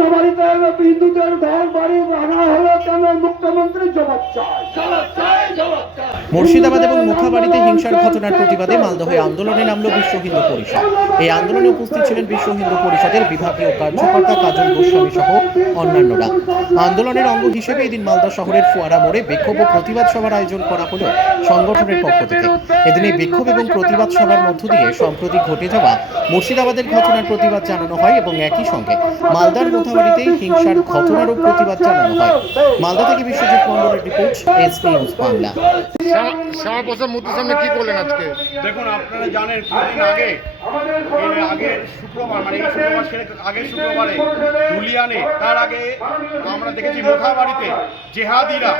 যথাবাড়িতে হিন্দুদের ঘর বাড়ি ভাঙা হলো কেন? মুখ্যমন্ত্রী জবাব চায়। মুর্শিদাবাদ এবং মুখাবাড়িতে হিংসার ঘটনার প্রতিবাদে মালদহে আন্দোলনে নামল বিশ্ব হিন্দু পরিষদ। এই আন্দোলনে উপস্থিত ছিলেন বিশ্ব হিন্দু পরিষদের বিভাগীয় কার্যকর্তা কাজল গোস্বামী সহ অন্যান্যরা। আন্দোলনের অঙ্গ হিসেবে এদিন মালদা শহরের ফোয়ারা মোড়ে বিক্ষোভ ও প্রতিবাদ সভার আয়োজন করা হলো সংগঠনের পক্ষ থেকে। এদিন এই বিক্ষোভ এবং প্রতিবাদ সভার মধ্য দিয়ে সম্প্রতি ঘটে যাওয়া মুর্শিদাবাদের ঘটনার প্রতিবাদ জানানো হয় এবং একই সঙ্গে মালদার মোথাবাড়িতে হিংসার ঘটনারও প্রতিবাদ জানানো হয়। মালদা থেকে বিশ্বজিৎ মন্ডলের report, S news Bangla. Shyama Prasad মূর্তির সামনে কি করলেন আজকে? দেখুন আপনারা জানেন কিছুদিন আগে এর আগের শুক্রবার মানে শুক্রবার সেরে আগের শুক্রবারে ধুলিয়ানে তার আগে আমরা দেখেছি মোথাবাড়িতে জেহাদিরা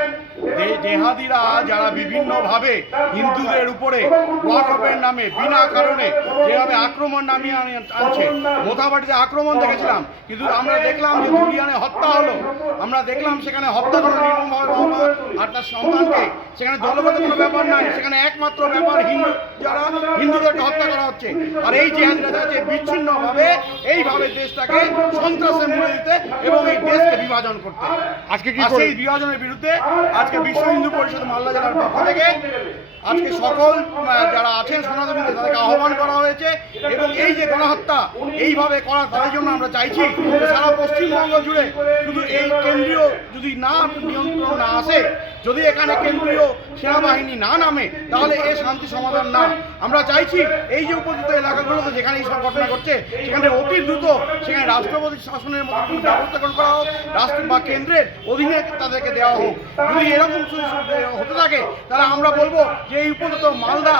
জেহাদিরা যারা বিভিন্নভাবে হিন্দুদের উপরে ওয়াকফের নামে, বিনা কারণে যেভাবে আক্রমণ নামিয়ে আনি- আনছে। মোথাবাড়িতে আক্রমণ দেখেছিলাম, কিন্তু আমরা দেখলাম যে ধুলিয়ানে হত্যা হলো। আমরা দেখলাম সেখানে হত্যা করা নির্মমভাবে আর তার সন্তানকে। সেখানে দলগত কোনো ব্যাপার নাই, সেখানে একমাত্র ব্যাপার হিন্দু যারা হিন্দুদেরকে হত্যা করা হচ্ছে। আর এই জেহাদিরা যাচ্ছে বিচ্ছিন্নভাবে এইভাবে দেশটাকে সন্ত্রাসে মুড়ে দিতে এবং এই দেশকে বিভাজন করতে। আজকে কি সেই বিভাজনের বিরুদ্ধে আজকে বিশ্ব হিন্দু পরিষদ মালদা জেলার পক্ষ থেকে আজকে সকল যারা আছেন সনাতনী তাদেরকে আহ্বান করা হয়েছে এবং এই যে গণহত্যা এইভাবে করা তার জন্য আমরা চাইছি সারা পশ্চিমবঙ্গ জুড়ে শুধু এই কেন্দ্রীয় যদি না নিয়ন্ত্রণ না আসে যদি এখানে কেন্দ্রীয় সেনাবাহিনী না নামে তাহলে এ শান্তি সমাধান না। আমরা চাইছি এই যে উপযুক্ত এলাকাগুলোতে যেখানে এই সব ঘটনা ঘটছে সেখানে অতি দ্রুত সেখানে রাষ্ট্রপতি শাসনের মতো ব্যবস্থা গ্রহণ করা হোক, রাষ্ট্র বা কেন্দ্রের অধীনে তাদেরকে দেওয়া হোক। যদি এরকম হতে থাকে, তাহলে আমরা বলব যে এই উপযুক্ত মালদা,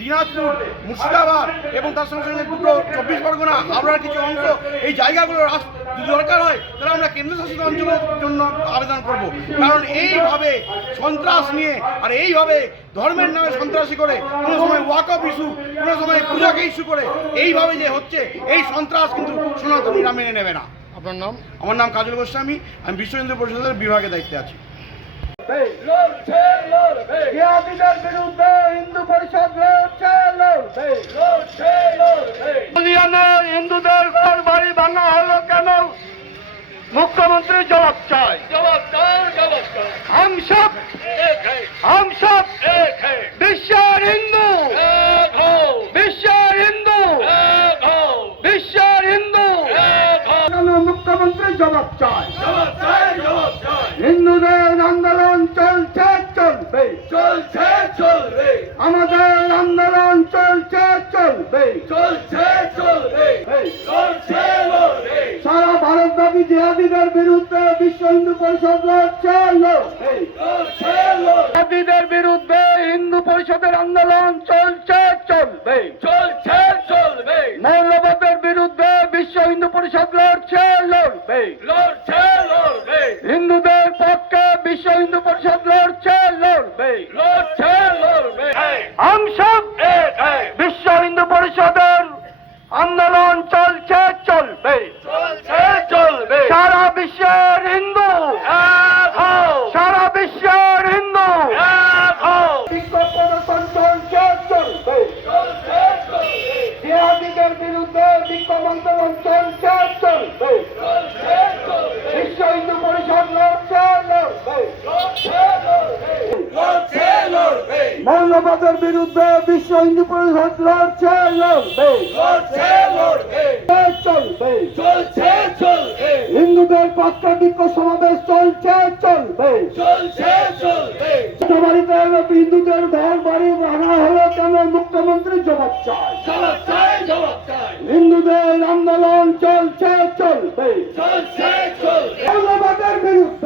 দিনাজপুর, মুর্শিদাবাদ এবং তার সঙ্গে সঙ্গে দুটো চব্বিশ পরগনা, হাওড়ার কিছু অংশ, এই জায়গাগুলো রাষ্ট্র দরকার হয় তাহলে আমরা কেন্দ্রশাসিত অঞ্চলের জন্য আবেদন করব। কারণ এইভাবে সন্ত্রাস নিয়ে আর এইভাবে ধর্মের নামে সন্ত্রাসী করে কোনো সময় ওয়াকফ ইস্যু কোনো সময় পূজাকে ইস্যু করে এইভাবে যে হচ্ছে এই সন্ত্রাস কিন্তু সনাতনীরা মেনে নেবে না। আপনার নাম? আমার নাম কাজল গোস্বামী আমি বিশ্ব হিন্দু পরিষদের বিভাগে দায়িত্বে আছি। মুখ্যমন্ত্রী জবাব চায় जवाब दार जवाब दार हम सब एक है हम सब एक है বিশ্ব হিন্দু एक हो বিশ্ব হিন্দু एक हो বিশ্ব হিন্দু एक हो কেন মুখ্যমন্ত্রী জবাব চায় जवाब दार जवाब दार হিন্দুদের আন্দোলন চলছে চলবে চলছে চলবে আমাদের আন্দোলন চলছে চলবে চলছে জিহাদিদের বিরুদ্ধে বিশ্ব হিন্দু পরিষদ চলছে বিরুদ্ধে হিন্দু পরিষদের আন্দোলন চলছে চলবে। চলছে চলবে। মৌলবাদের বিরুদ্ধে বিশ্ব হিন্দু পরিষদ লড়ছে লড়বে। লড়ছে লড়বে। হিন্দুদের পক্ষে বিশ্ব হিন্দু পরিষদ লড়ছে লড়বে। লড়ছে মৌলবাদের বিরুদ্ধে বিশ্ব হিন্দু পরিষদ লড়ছে লড়বে। চলবে। চলছে চলবে। হিন্দুদের পক্ষে সমাবেশ চলছে চলবে। চলছে চলবে। বাড়িতে হিন্দুদের ঘর বাড়ি ভাঙা হলো কেন? মুখ্যমন্ত্রী জবাব চায়। জবাব চাই জবাব চাই হিন্দুদের আন্দোলন চলছে চলবে। চলছে চলবে। মৌলবাদের বিরুদ্ধে